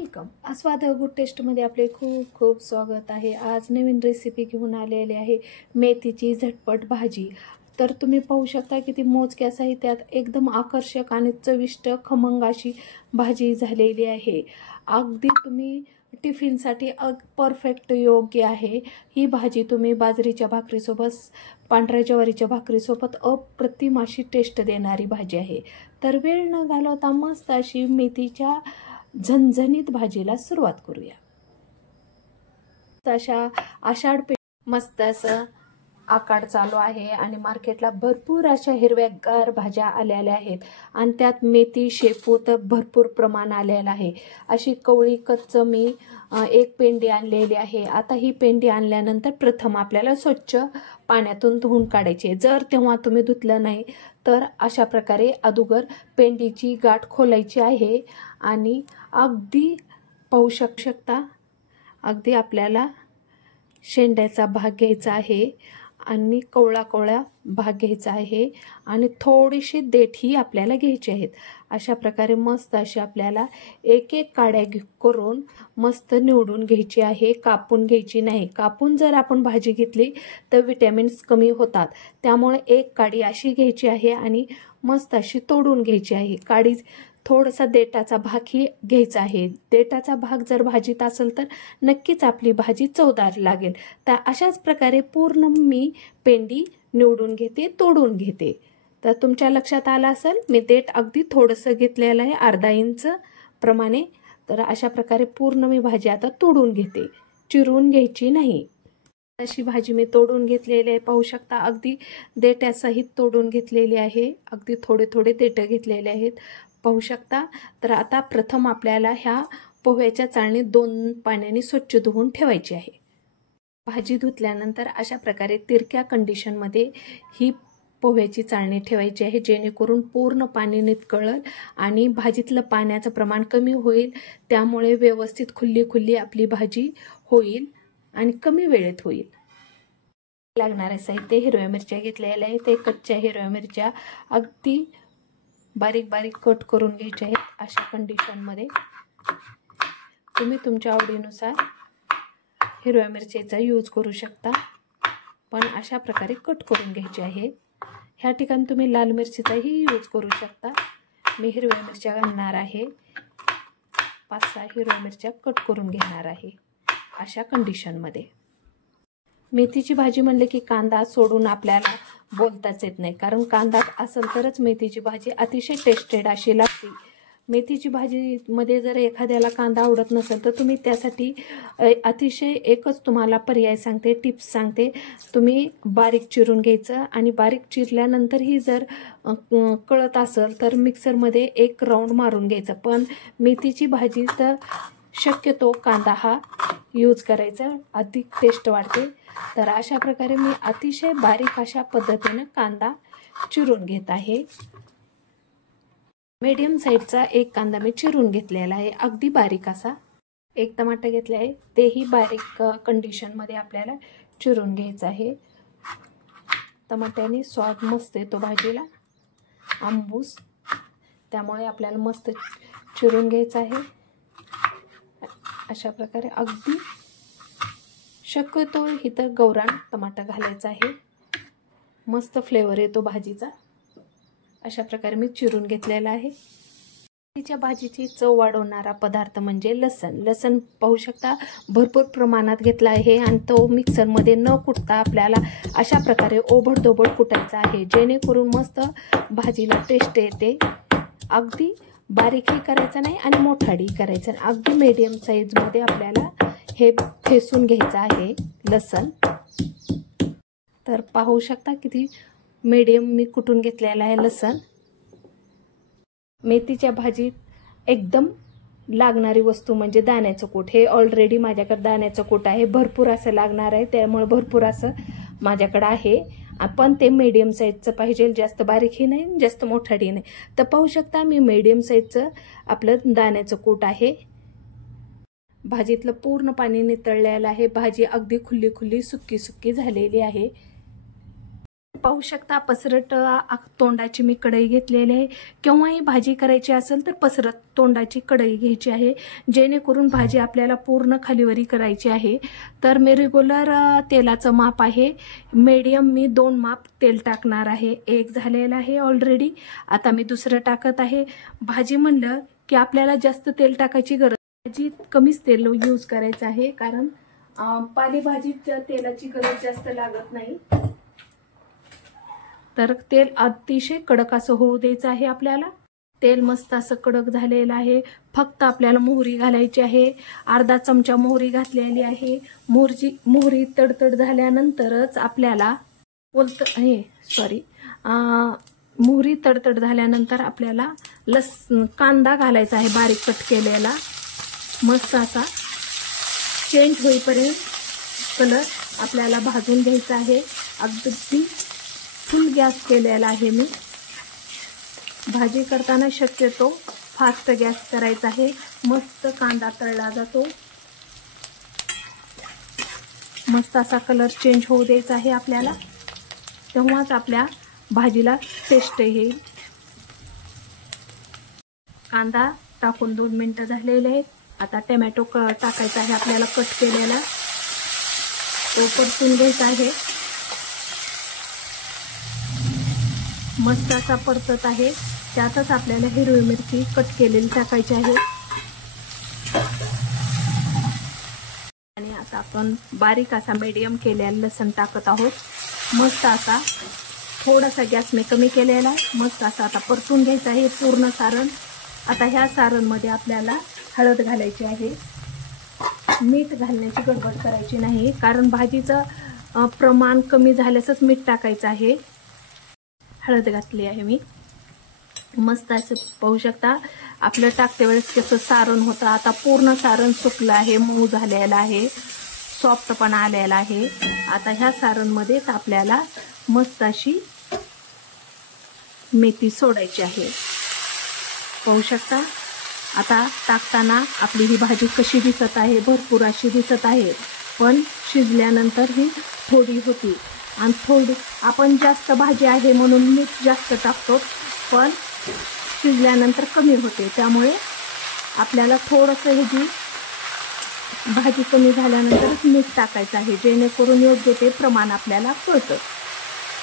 Welcome. आस्वाद good टेस्टमध्ये आपले खूप खूप स्वागत आहे. आज नवीन रेसिपी घेऊन आलेली आहे मेथीची झटपट भाजी. तर तुम्ही पाहू शकता किती मोजक्या साहित्यात एकदम आकर्षक आणि चविष्ट खमंग अशी भाजी झालेली आहे. अगदी तुम्ही टिफिनसाठी परफेक्ट योग्य आहे. ही भाजी तुम्ही बाजरीच्या भाकरीसोबत, पांढऱ्या ज्वारीच्या भाकरीसोबत अप्रतिम अशी टेस्ट देणारी भाजी आहे. तर वेळ न घालवता मस्त अशी मेथीच्या झणझणीत भाजीला सुरुवात करूया. अशा आषाढ मस्त असं आकाड चालू आहे आणि मार्केटला भरपूर अशा हिरव्यागार भाज्या आलेल्या आहेत आणि त्यात मेथी, शेपू तर भरपूर प्रमाण आलेलं आहे. अशी कवळी कच्च मी एक पेंडी आणलेली आहे. आता ही पेंडी आणल्यानंतर प्रथम आपल्याला स्वच्छ पाण्यातून धुवून काढायची. जर तेव्हा तुम्ही धुतलं नाही तर अशा प्रकारे अगोदर पेंडीची गाठ खोलायची आहे आणि अगदी पाहू शकता अगदी आपल्याला शेंड्याचा भाग घ्यायचा आहे आणि कवळा भाग घ्यायचा आहे आणि थोडीशी देठी आपल्याला घ्यायची आहेत. अशा प्रकारे मस्त अशी आपल्याला एक एक काड्या करून मस्त निवडून घ्यायची आहे. कापून घ्यायची नाही. कापून जर आपण भाजी घेतली तर विटॅमिन्स कमी होतात. त्यामुळे एक काडी अशी घ्यायची आहे आणि मस्त अशी तोडून घ्यायची आहे. काडी थोडासा देठाचा भागही घ्यायचा आहे. देठाचा भाग जर भाजीत असेल तर नक्कीच आपली भाजी चवदार लागेल. तर अशाच प्रकारे पूर्ण मी पेंडी निवडून घेते, तोडून घेते. तर तुमच्या लक्षात आलं असेल मी देठ अगदी थोडंसं घेतलेलं आहे, अर्धा इंच प्रमाणे. तर अशा प्रकारे पूर्ण मी भाजी आता तोडून घेते, चिरून घ्यायची नाही. अशी भाजी मी तोडून घेतलेली आहे. पाहू शकता अगदी देठासहित तोडून घेतलेली आहे. अगदी थोडे थोडे देठ घेतलेले आहेत, पाहू शकता. तर आता प्रथम आपल्याला ह्या पोह्याच्या चाळणीत 2 पाण्याने स्वच्छ धुवून ठेवायची आहे. भाजी धुतल्यानंतर अशा प्रकारे तिरक्या कंडिशनमध्ये ही पोह्याची चाळणी ठेवायची आहे, जेणेकरून पूर्ण पाणी नितळेल आणि भाजीतलं पाण्याचं प्रमाण कमी होईल. त्यामुळे व्यवस्थित खुल्ली आपली भाजी होईल आणि कमी वेळेत होईल. लागणारे साहित्य हिरव्या मिरच्या घेतलेल्या आहेत. ते कच्च्या हिरव्या मिरच्या अगदी बारीक कट करून घ्यायचे आहेत. अशा कंडिशनमध्ये तुम्ही तुमच्या आवडीनुसार हिरव्या मिरचीचा यूज करू शकता, पण अशा प्रकारे कट करून घ्यायचे आहे. ह्या ठिकाणी तुम्ही लाल मिरचीचाही यूज करू शकता. मी हिरव्या मिरच्या घालणार आहे. 5-6 हिरव्या मिरच्या कट करून घेणार आहे. अशा कंडिशनमध्ये मेथीची भाजी म्हणले की कांदा सोडून आपल्याला बोलताच येत नाही, कारण कांदा असेल तरच मेथीची भाजी अतिशय टेस्टेड अशी लागते. मेथीची भाजीमध्ये जर एखाद्याला कांदा आवडत नसेल तर तुम्ही त्यासाठी अतिशय एकच तुम्हाला पर्याय सांगते, टिप्स सांगते. तुम्ही बारीक चिरून घ्यायचं आणि बारीक चिरल्यानंतरही जर कळत असेल तर मिक्सरमध्ये एक राऊंड मारून घ्यायचं. पण मेथीची भाजी तर शक्यतो कांदा हा यूज करायचा, अधिक टेस्ट वाढते. तर अशा प्रकारे मी अतिशय बारीक अशा पद्धतीने कांदा चिरून घेत आहे. मीडियम साईजचा एक कांदा मी चिरून घेतलेला आहे, अगदी बारीक असा. एक टमाटर घेतले आहे, तेही बारीक कंडिशनमध्ये आपल्याला चिरून घ्यायचं आहे. टमाट्याने स्वाद मस्त येतो भाजीला, आंबूस. त्यामुळे आपल्याला मस्त चिरून घ्यायचं आहे. अशा प्रकारे अगदी शक्यतो इथं गौरान टमाटर घालायचं आहे, मस्त फ्लेवर येतो भाजीचा. अशा प्रकारे मी चिरून घेतलेला आहे. मेथीच्या भाजीची चव वाढवणारा पदार्थ म्हणजे लसण पाहू शकता भरपूर प्रमाणात घेतला आहे आणि तो मिक्सरमध्ये न कुटता आपल्याला अशा प्रकारे ओबडधोबड कुटायचा आहे, जेणेकरून मस्त भाजीला टेस्ट येते. अगदी बारीकही करायचं नाही आणि मोठाही करायचं नाही, अगदी मीडियम साईजमध्ये आपल्याला हे ठेसून घ्यायचं आहे लसण. तर पाहू शकता किती मीडियम मी कुटून घेतलेला आहे लसण. मेथीच्या भाजीत एकदम लागणारी वस्तू म्हणजे दाण्याचं कूट. हे ऑलरेडी माझ्याकडे दाण्याचं कूट आहे, भरपूर असं लागणार आहे, त्यामुळे भरपूर असं माझ्याकडे आहे. पण ते मीडियम साईजचं पाहिजे, जास्त बारीकही नाही जास्त मोठाही नाही. तर पाहू शकता मी मीडियम साईजचं आपलं दाण्याचं कूट आहे. भाजीतलं पूर्ण पाणी नितळलेलं आहे. भाजी अगदी खुल्ली सुक्की झालेली आहे. पाहू शकता पसरट तोंडाची मी कढई घेतलेली आहे। केव्हाही भाजी करायची असेल तर पसरट तोंडाची कढई घ्यायची आहे, जेणेकरून भाजी आपल्याला पूर्ण खालीवरी करायची आहे। तर मी रेग्युलर तेलाचं माप आहे मीडियम, मी 2 माप तेल टाकणार आहे। एक झालेलं आहे ऑलरेडी, आता मी दुसरं टाकत आहे। भाजी म्हणलं की आपल्याला जास्त तेल टाकायची गरज, भाजीत कमीच तेल यूज करायचं आहे, कारण पालेभाजीत तेलाची गरज जास्त लागत नाही। तर तेल अतिशय कडक असं होऊ द्यायचं आहे आपल्याला। तेल मस्त असं कडक झालेलं आहे। फक्त आपल्याला मोहरी घालायची आहे, अर्धा चमचा मोहरी घातलेली आहे। मोहरी तडतड झाल्यानंतरच आपल्याला मोहरी तडतड झाल्यानंतर आपल्याला कांदा घालायचा आहे, बारीक कट केलेला। मस्त असा चेंज होईपर्यंत कलर आपल्याला भाजून घ्यायचा आहे। अगदी फुल गॅस केलेला आहे मी। भाजी करताना शक्यतो फास्ट गॅस करायचा आहे, मस्त कांदा तळला जातो। मस्त असा कलर चेंज होऊ द्यायचा आहे आपल्याला, तेव्हाच आपल्या भाजीला टेस्ट येईल। कांदा टाकून 2 मिनिटं झालेले आहेत। आता टोमॅटो टाकायचा आहे आपल्याला, कट केलेला, तो परतून घ्यायचा आहे। मस्त असा परतत आहे, त्यातच आपल्याला हिरवी मिरची कट केलेली टाकायची आहे। आणि आता आपण बारीक असा मीडियम केलेला लसूण टाकत आहोत। मस्त असा थोडासा गॅस मी कमी केलेला आहे। मस्त असा आता परतून घ्यायचा आहे पूर्ण सारण। आता ह्या सारणमध्ये आपल्याला हळद घालायची आहे, मीठ घालण्याची गडबड करायची नाही, कारण भाजीचं प्रमाण कमी झाल्यासच मीठ टाकायचं आहे। हळद घातली आहे मी। मस्त असं पाहू शकता आपलं टाकते वेळेस कसं सारण होतं। आता पूर्ण सारण सुकलं आहे, मऊ झालेलं आहे, सॉफ्टपणा आलेला आहे। आता ह्या सारणमध्येच आपल्याला मस्त अशी मेथी सोडायची आहे, पाहू शकता। आता टाकताना आपली ही भाजी कशी दिसत आहे, भरपूर अशी दिसत आहे, पण शिजल्यानंतर ही थोडी होती। आणि थोडी आपण जास्त भाजी आहे म्हणून मीठ जास्त टाकतो, पण शिजल्यानंतर कमी होते। त्यामुळे आपल्याला थोडंसं ही जी भाजी कमी झाल्यानंतरच मीठ टाकायचं आहे, जेणेकरून योग्य ते प्रमाण आपल्याला कळतं।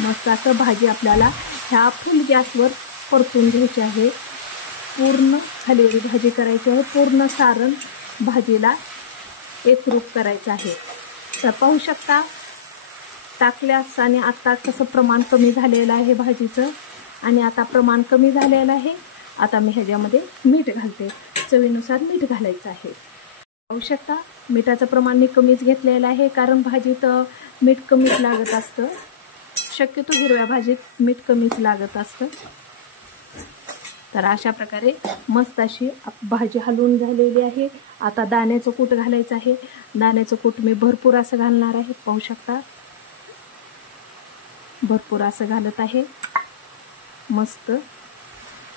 मस्त असं भाजी आपल्याला ह्या फुल गॅसवर परतून घ्यायची आहे। पूर्ण खालीवरी भाजी करायची आहे, पूर्ण सारण भाजीला एकरूप करायचं आहे। तर पाहू शकता टाकल्यास आणि आता कसं प्रमाण कमी झालेलं आहे भाजीचं, आणि आता प्रमाण कमी झालेलं आहे। आता मी ह्याच्यामध्ये मीठ घालते, चवीनुसार मीठ घालायचं आहे। पाहू शकता मिठाचं प्रमाण मी कमीच घेतलेलं आहे, कारण भाजीत मीठ कमीच लागत असतं, शक्यतो हिरव्या भाजीत मीठ कमीच लागत असतं। तर अशा प्रकारे मस्त अशी भाजी हलवून झालेली आहे। आता दाण्याचं कूट घालायचं आहे। दाण्याचं कूट मी भरपूर असं घालणार आहे, पाहू शकता भरपूर असं घालत आहे मस्त।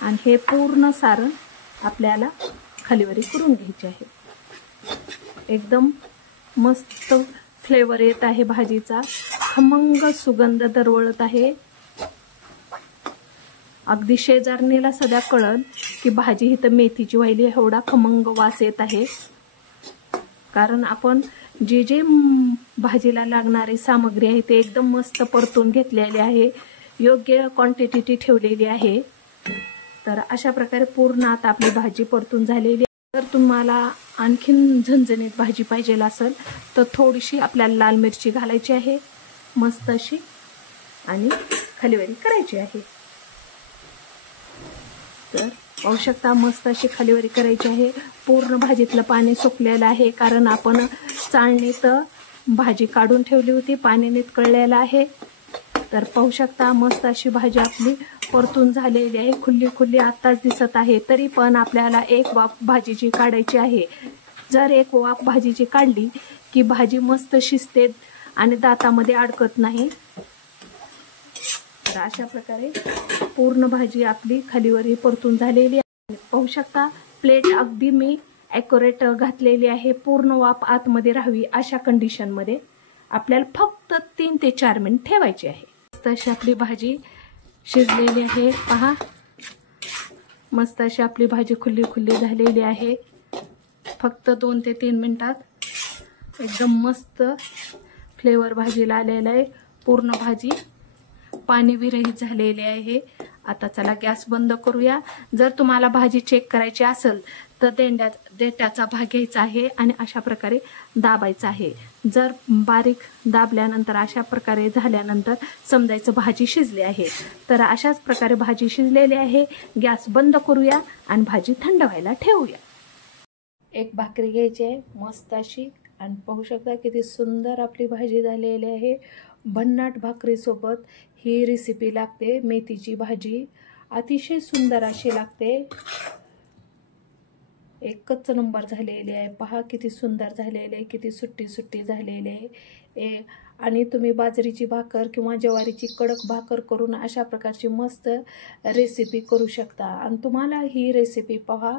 आणि हे पूर्ण सारण आपल्याला खालीवरी करून घ्यायचे आहे। एकदम मस्त फ्लेवर येत आहे भाजीचा, खमंग सुगंध दरवळत आहे। अगदी शेजारणीला सध्या कळल की भाजी ही तर मेथीची व्हायली, एवढा खमंग वास येत आहे। कारण आपण जे भाजीला लागणारी सामग्री आहे ते एकदम मस्त परतून घेतलेली आहे, योग्य क्वांटिटी ठेवलेली आहे। तर अशा प्रकारे पूर्ण आता आपली भाजी परतून झालेली आहे। जर तुम्हाला आणखीन झणझणीत भाजी पाहिजे असेल तर थोडीशी आपल्याला लाल मिरची घालायची आहे मस्त अशी, आणि खालीवरी करायची आहे। तर पाहू शकता मस्त अशी खालीवरी करायची आहे। पूर्ण भाजीतलं पाणी सुकलेलं आहे, कारण आपण चाळणीत भाजी काढून ठेवली होती, पाणी नितळलेलं आहे। तर पाहू शकता मस्त अशी भाजी आपली परतून झालेली आहे, खुल्ली खुल्ली आत्ताच दिसत आहे। तरी पण आपल्याला एक वाफ भाजीची काढायची आहे। जर एक वाफ भाजीची काढली की भाजी मस्त शिजते आणि दातामध्ये अडकत नाही। तर अशा प्रकारे पूर्ण भाजी आपली खालीवरी परतून झालेली आहे। पाहू शकता प्लेट अगदी मी ॲक्युरेट घातलेली आहे, पूर्ण वाफ आतमध्ये राहावी अशा कंडिशनमध्ये आपल्याला फक्त 3 ते 4 मिनिट ठेवायची आहे। मस्त अशी आपली भाजी शिजलेली आहे पहा. मस्त अशी आपली भाजी खुली खुली झालेली आहे. फक्त 2 ते 3 मिनिटात एकदम मस्त फ्लेवर भाजीला आलेला आहे. पूर्ण भाजी पाणी विरहित झालेली आहे. आता चला गॅस बंद करूया. जर तुम्हाला भाजी चेक करायची असेल तर देठाचा भाग घ्यायचा आहे आणि अशा प्रकारे दाबायचा आहे. जर बारीक दाबल्यानंतर अशा प्रकारे झाल्यानंतर समजायचं भाजी शिजली आहे. तर अशाच प्रकारे भाजी शिजलेली आहे. गॅस बंद करूया आणि भाजी थंड व्हायला ठेवूया. एक भाकरी घ्यायची आहे मस्त अशी आणि पाहू शकता किती सुंदर आपली भाजी झालेली आहे. भन्नाट भाकरीसोबत ही रेसिपी लागते. मेथीची भाजी अतिशय सुंदर अशी लागते. एकच नंबर झालेली आहे. पहा किती सुंदर झालेली आहे, किती सुट्टी सुट्टी झालेली आहे. आणि तुम्ही बाजरीची भाकर किंवा ज्वारीची कडक भाकर करून अशा प्रकारची मस्त रेसिपी करू शकता. आणि तुम्हाला ही रेसिपी पहा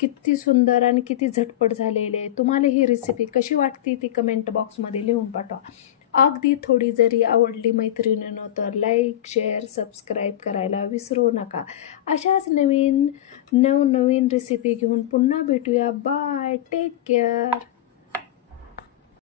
किती सुंदर आणि किती झटपट झालेली आहे. तुम्हाला ही रेसिपी कशी वाटते ती कमेंट बॉक्समध्ये लिहून पाठवा. अगदी थोडी जरी आवडली मैत्रिणींनो तर लाईक शेअर सबस्क्राईब करायला विसरू नका. अशाच नवीन रेसिपी घेऊन पुन्हा भेटूया. Bye, take care.